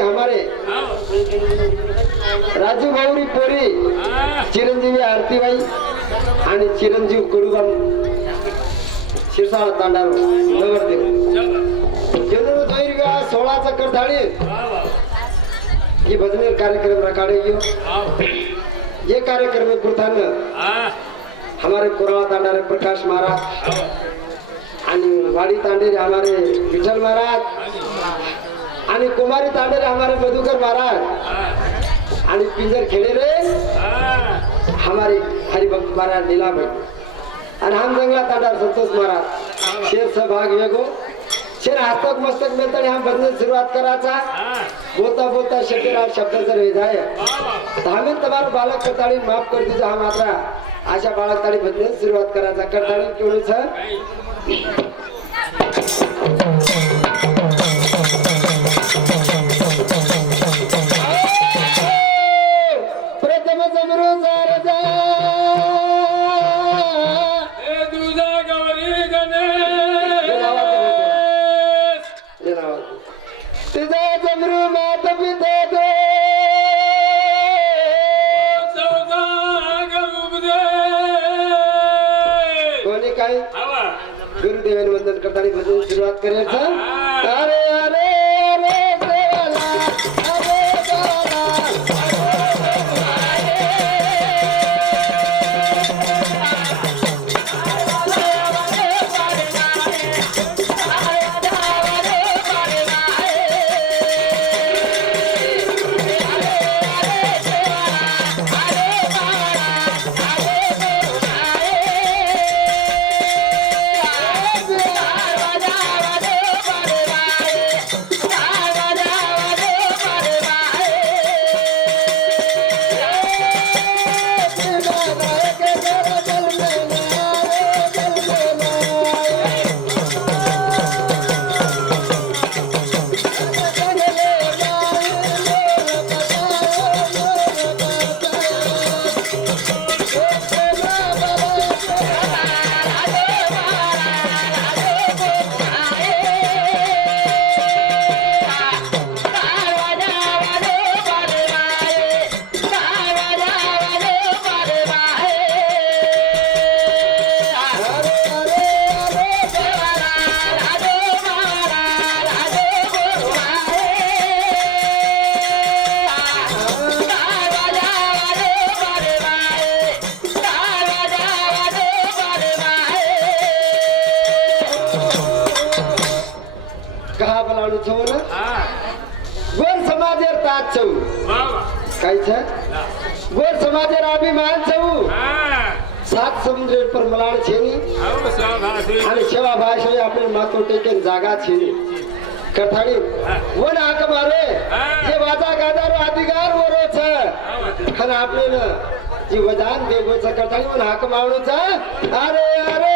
हमारे राजू भाऊरी पोरी चिरंजीवी आरतीबाई आणि चिरंजीव कुडुगम शिरसाळ तांडार नवरदेव जनरल दैर्घ्य सोळाचा करधाडी ही भजन कार्यक्रम रखाड़े घेऊ ये कार्यक्रम में प्रधान हमारे कोराळा तांडारे प्रकाश महाराज आणि वाडी तांडेरे हमारे विठ्ठल महाराज आणि कुमारी तांडेले हमारे मधुकर महाराज. आणि पिंजर खेडेरे हमारे हरिभक्त महाराज नीलाभाई आणि हम जंगला तांडार संतोष महाराज. शेर सहभाग वेगो. शेर हस्तक मस्तक मिळताना हा बंद सुरुवात करायचा. बोता बोलता शब्दराव शब्द जर विधाय धामीन तुम्हाला बालक कताळी माफ कर दीजिए हा मात्र. अशा बालक ताळी बंद सुरुवात करायचा. करताळी सर? करताना भजन करायचं राज चौ छौ काय समाजे गोर समाजेर अभिमान छौ सात समुद्र पर मलाड छे आणि सेवा भाषे आपले मातो टेकेन जागा छे नि कथाडी वन हाक मारे। जे वाजा गादार अधिकार वरो छ। खन आपले जी वदान देगो छ कथाडी वन हाक मावणो छ अरे अरे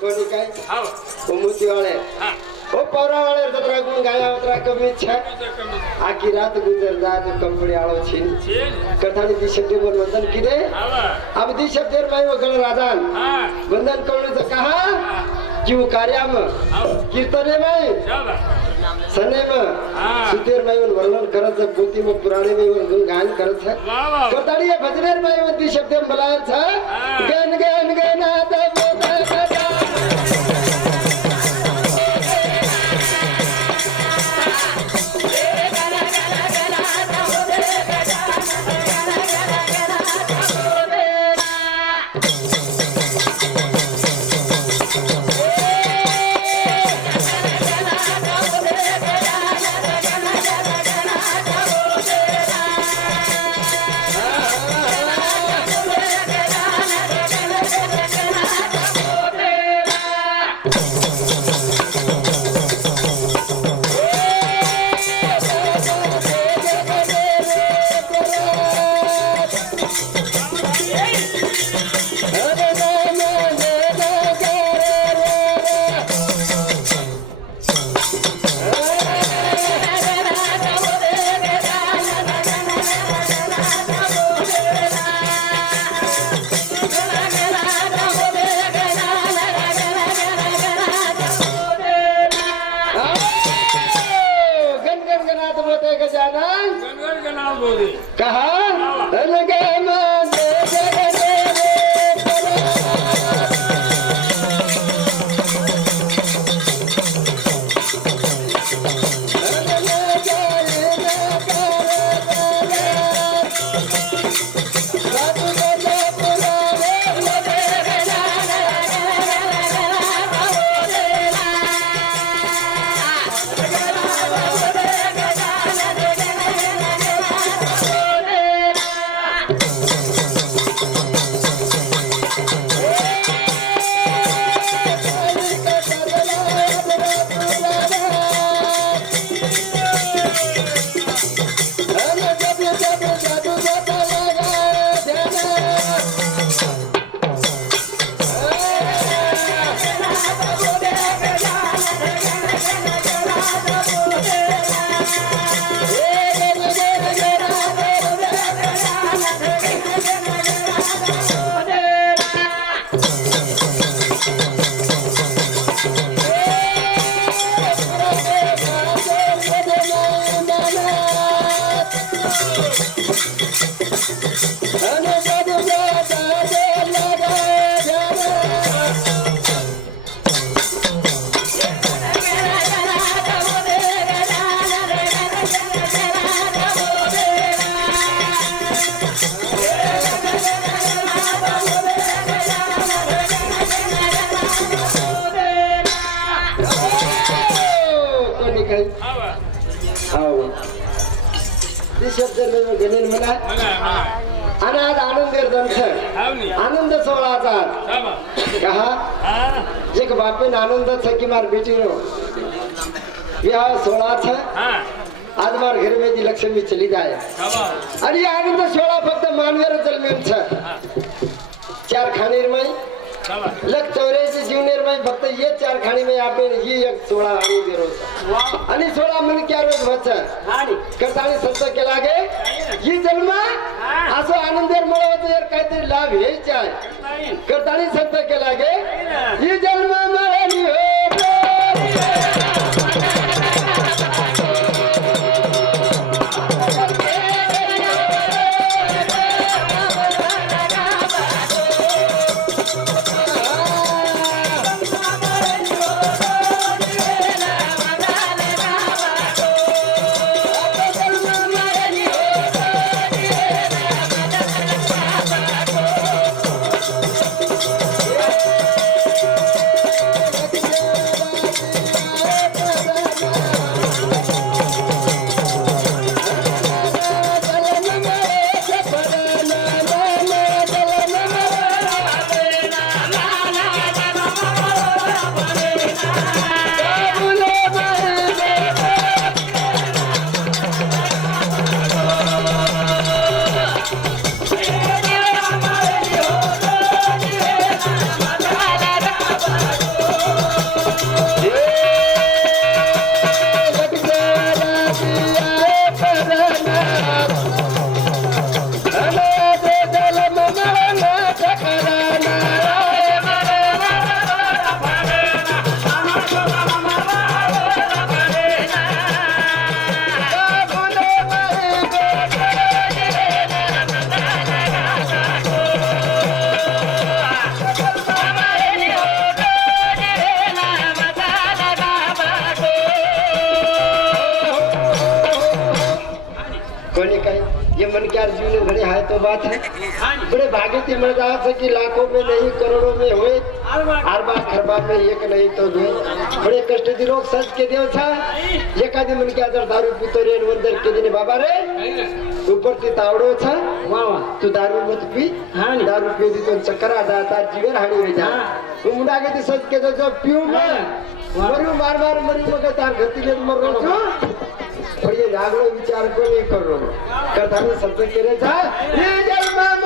कोणी काय मोतीवाळे हो, ओ पौरावाळे तत्राकून गाया उतरा कमी छे आकी रात गुजर जात कंपनी आळो छिन. कथाने दी शब्द बोल वंदन किदे? अब दी शब्द माय वगळ राजान. वंदन कवणीचं कहा? जीव कार्याम कीर्तने माय शाबा सने म हा. सुतेर माई वर्णन करत पोती म पुराणे माई वन गायन करत वा करताडी ये भजनेर माई वन दी शब्द मलाय छ हा. गन गन बोधा गदा शब्द गणेन म्हणा आज आनंद हावनी. आनंद सोहळाचा शाबा कहा हा. एक बापेन आनंद छ की मार बेटी रो यह सोहळा छ हा? आज मार घर में लक्ष्मी चली जाए. ये आनंद सोहळा फक्त मानवेर जन्मेल छ. चार खाणीर में लग चौऱ्याऐंशी जीवनेर में फक्त ये चार खाणी में आपण ही एक सोहळा आणून दिलो वा आणि सोहळा म्हणजे क्या रोज वच आणि करताना संत केला गे ही जन्म? असं आनंदेर मिळवत यार काहीतरी लाभ घ्यायचे आहे नाही. करताना संत केला गे ही जन्म बात है। बड़े भाग्य की मजार से कि लाखों में नहीं करोड़ों में हुए। अरबा खरबा में एक नहीं तो दो। बड़े कष्ट दिनों सच के देव था। एक आदि मन के आदर दारू पीतो रे मंदिर के दिन बाबा रे। ऊपर ती तावडो था। वाह तू दारू मत पी। हां दारू पी दी तो चक्कर आ जाता जीवन हानि हो जा। उमड़ा के सच के जो पीऊ मैं मरू बार बार मरी मगर तार गति ले मर रो छो विचार को नहीं कर रो करता जा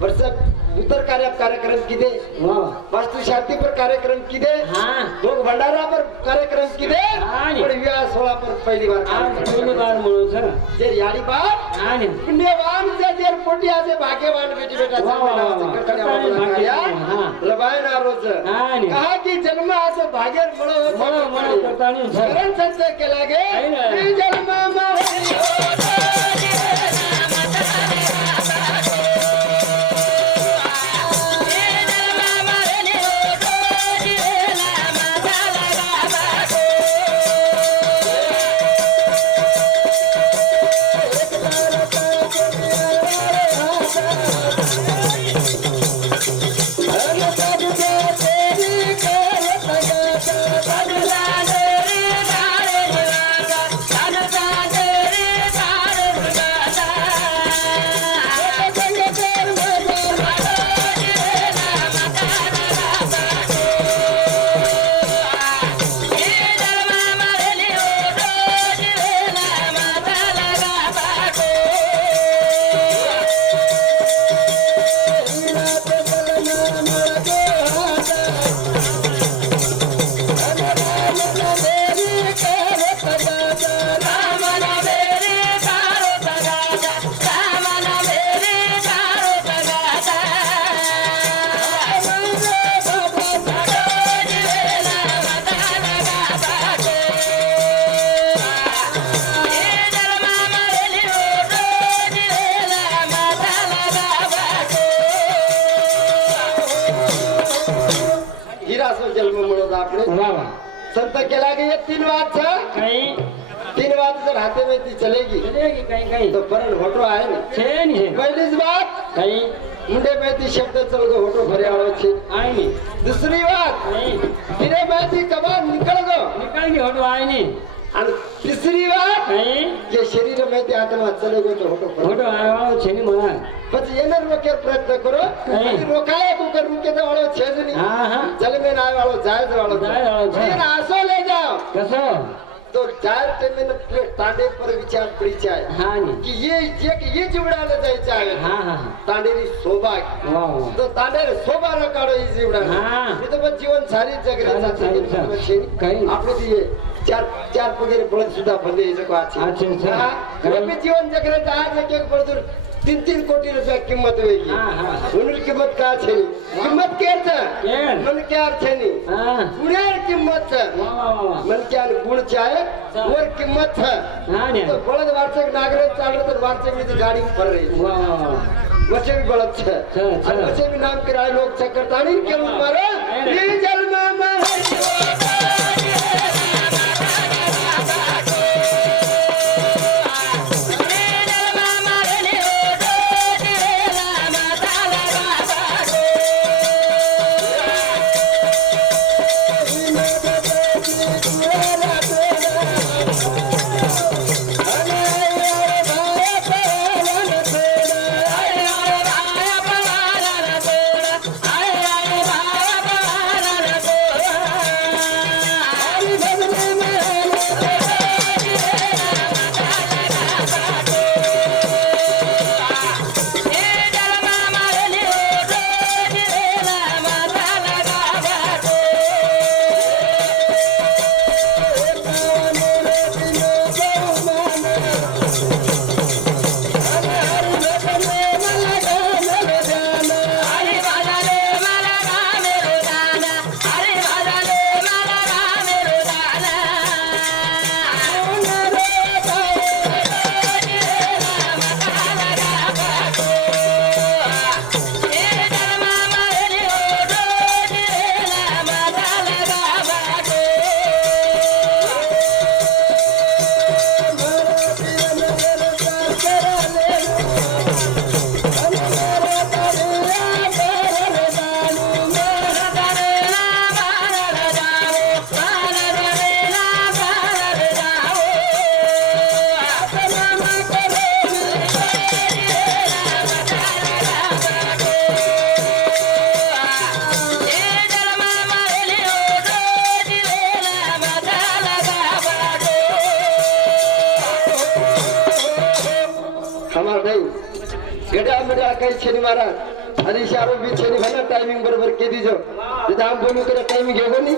व्हाट्सएप कार्य कार्यक्रम किदे वास्तु शांति पर कार्यक्रम किदे हाँ। लोग भंडारा पर कार्यक्रम किदे और विवाह सोलह पर पहली बार पहली बार मोनो सर। जेर यारी बार पुण्यवान से जेर पुण्या से भाग्यवान बेटी बेटा सब लबाय ना रोज. कहा कि जन्म आस भाग्य मोनो मोनो करता नहीं शरण संत के लागे जन्म मारे हो. આપણે વાહ વાહ संत केला गे ये तीन बात छ કઈ तीन बात जर हाथे में ती चलेगी ચલેગી કઈ કઈ तो फरण होटो आहे ना છે ને છે पहिलीच बात કઈ मुंडे में ती शब्द चल गो होटो भर्यावळो छे આય ને दुसरी बात કઈ तिने में ती कबार निकळ गो નીકળી ગઈ હોટો આય ને आणि तिसरी जे शरीर माहिती आत्मा चले गेलो होतो म्हणा. येणार रोके प्रयत्न करो. रोकाय कुकर रुके तर चल मी नाही जायच असो ले जाओ तो तांडे पर विचार हा की ये जिवडाला शोभा जीवन सारी जगण्याचा काही चार चार पगेरे पळत सुद्धा भले अच्छा अच्छा. जीवन जगण्याचा आज एक एक पळतून तीन तीन कोटी रुपया किंमत वेगळी. म्हणून किंमत का छे किंमत केच मन क्या छे पुढे किंमत मन क्या गुण चाय वर किंमत बळद वारचक नागरिक चाललं तर वारचक गाडी भर रही वचे भी बलत छे वचे भी नाम किराए लोग चक्कर ताणी के उमर ये सकाळी शनी मारा आणि शाहरुख बी शनी भला टायमिंग बरोबर केली जाऊ. तिथं आम बनू तुला टायमिंग घेऊ नी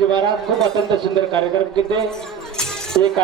महाराज खूप अत्यंत सुंदर कार्यक्रम केले ते कार्यक्रम